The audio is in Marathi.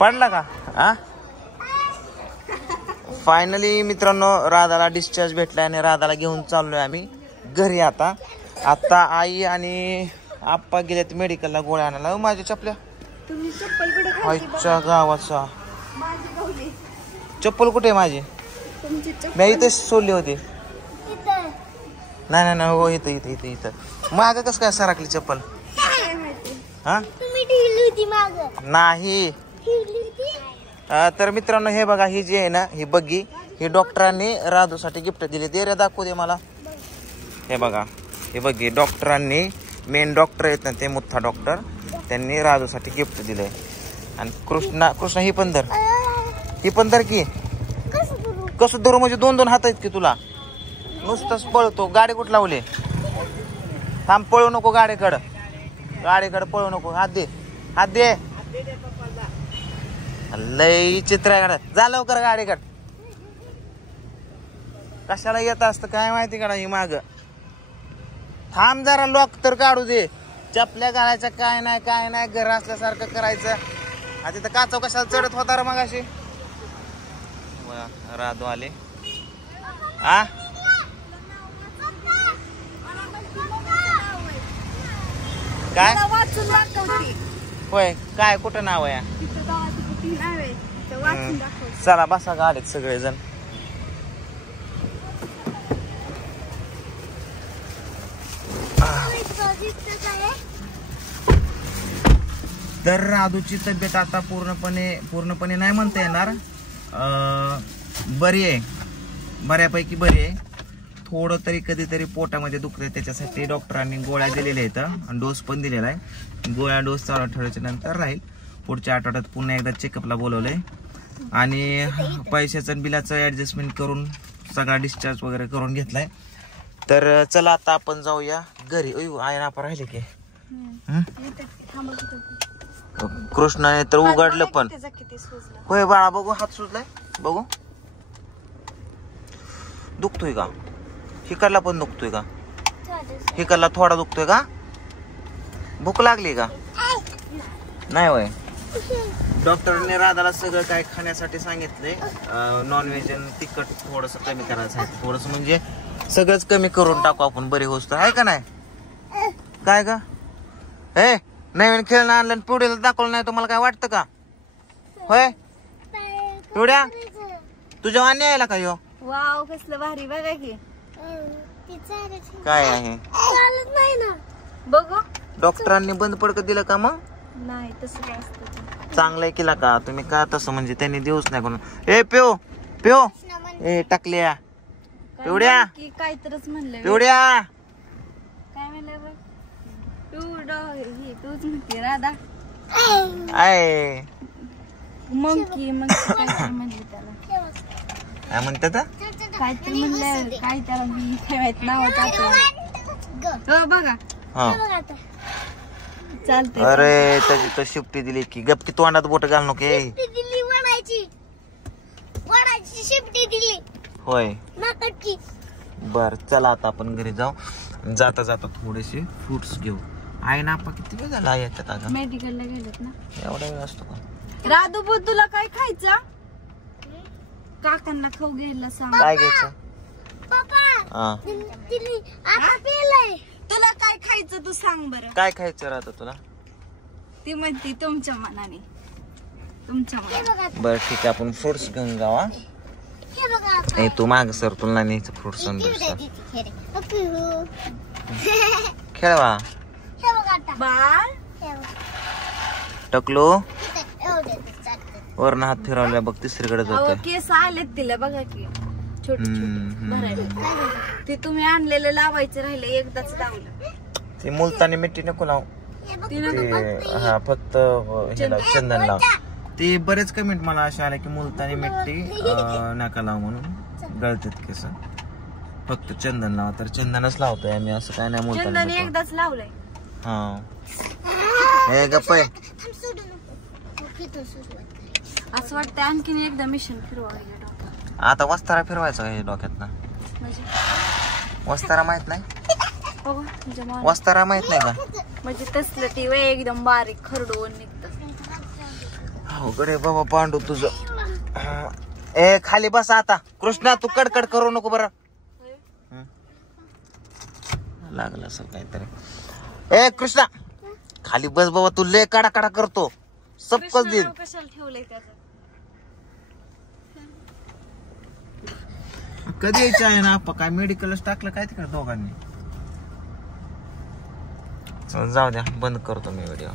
पडला का? हा फायनली मित्रांनो राधाला डिस्चार्ज भेटलाय आणि राधाला घेऊन चाललोय आम्ही घरी. आता आई आणि आप्पा गेलेत मेडिकलला गोळ्या आणायला. माझ्या चपल्या आईच्या गावाचा चप्पल कुठे माझी? मी इथे सोडली होती. नाही नाही हो इथं इथं इथं इथं माग कस काय सराकली चप्पल? हा नाही. तर मित्रांनो हे बघा ही जी आहे ना ही बग्गी ही डॉक्टरांनी राधूसाठी गिफ्ट दिली. दे रे दाखवू दे मला. हे बघा हे बघी डॉक्टरांनी मेन डॉक्टर आहेत ना ते मुठ्ठा डॉक्टर त्यांनी राधूसाठी गिफ्ट दिलंय. आणि कृष्णा ही पण धर की. कसं धरू म्हणजे 2-2 हात आहेत की तुला? नुसतंच पळतो. गाडी कुठं लावली? थांब पळू नको गाडीकडं पळू नको. हात दे लय चित्र आहे. जा लवकर गाडीकड. कशाला येत असतं काय माहिती का ही माग. थांब जरा लॉक तर काढू दे. चपल्या घालायच्या काय नाही घर असल्यासारखं करायचं. आता तिथं काचव कशाला चढत होता रे मगाशी. राधू आले. आ काय होय काय कुठं नाव आहे? चला बसा गाडीत सगळेजण. तर राधूची तब्येत आता पूर्णपणे नाही म्हणता येणार. बरी आहे बऱ्यापैकी बरी आहे. थोडं तरी कधीतरी पोटामध्ये दुखतंय त्याच्यासाठी डॉक्टरांनी गोळ्या दिलेल्या आहेत आणि डोस पण दिलेला आहे. गोळ्या डोस चालू आठवड्याच्या नंतर राहील. पुढच्या आठवड्यात पुन्हा एकदा चेकअपला बोलवलंय आणि पैशाचं बिलाचं ऍडजस्टमेंट करून सगळा डिस्चार्ज वगैरे करून घेतलाय. तर चला आता आपण जाऊया घरी. आहे ना राहिले की कृष्णाने तर उघडलं पण. होय बाळा बघू हात सुजलाय बघू. दुखतोय का? हिकडला पण दुखतोय का? हिकडला थोडा दुखतोय का? भूक लागली का? नाही होय. डॉक्टरने राधाला सगळं काय खाण्यासाठी सांगितलंय. नॉनव्हेज आणि तिखट थोडस कमी करायचं आहे. थोडस म्हणजे सगळंच कमी करून टाकू आपण बरी गोष्ट आहे का नाही? काय का हे नवीन खेळणं आणलं आणि पिवडीला दाखवलं नाही तुम्हाला काय वाटतं का? होय पिवड्या तुझ्या वाणी यायला का यो? वाव कसलं भारी बघा की. काय आहे बघू. डॉक्टरांनी बंद पडकं दिलं का? मग नाही तसं काय असतं. चांगलंय केला का तुम्ही का तसं म्हणजे त्यांनी देऊच नाही कोण. ए पिओ ए टाकल्या पिवड्या काय तरच म्हणलं. पिवड्या काय म्हणलं तूच म्हणते राधा. आय मंकी काय म्हणले त्याला? काय म्हणतात काय तर म्हणलं काय त्याला मी ठेवायचं नाव बघा. हा चालतंय. अरे त्याची तर शिफ्टी दिली की गपकी तोंडात बोट घाल नको. होय बर चला आता आपण घरी जाऊ. जाता जाता थोडेसे फ्रुट्स घेऊ. आहे ना आपण किती वेळ झाला याच्यात? आता मेडिकलला गेलेत ना. एवढा वेळ असतो का? राधू बो तुला काय खायचं? काकांना खाऊ घ्यायला सांग. काय घ्यायचं? तुला काय खायचं तू सांग बरं. काय खायचं राहतं तुला? ती म्हणती तुमच्या मनाने. बर ठीक आहे आपण फ्रुट्स घेऊन जावा. तू माग सर तुला नाही फ्रुट्स खेळवा बाळ टकलो वरण हात फिरवल्या बघ तिसरीकडे जातोय. केस आलेत तिला बघा की छोटे भरायला. ते तुम्ही आणलेलं लावायचं राहिलं एकदाच लावलं. ते मुलतानी मिट्टी नको लाव. हा फक्त चंदन लाव. ते बरेच कमेंट मला असे आले की मुलतानी मिट्टी नका लाव म्हणून गळतात केस. फक्त चंदन लावा. तर चंदनच लावतोय आम्ही असं काय नाही. मुलतानी एकदाच लावलंय. हा हे गप्प आहे. असं वाटतं आणखीन एकदा मिशन फिरवायला. आता वस्तारा फिरवायचा का डोक्यात ना? वस्तारा माहित नाही? वस्तारा माहित नाही का? म्हणजे तसलं ती वे एकदम बारीक खरडून निघत. अवघड आहे बाबा पांडू तुझं. ए खाली बस आता. कृष्णा तू कडकड करू नको बरं. लागलं असं काहीतरी. ए कृष्णा खाली बस बाबा. तू लय काडा काडा करतो. सबकच दे. कशाला ठेवलंय त्याचं? कधी यायचं आहे ना आपण काय मेडिकलच टाकलं काय तिकडे दोघांनी. जाऊ द्या बंद करतो मी व्हिडिओ.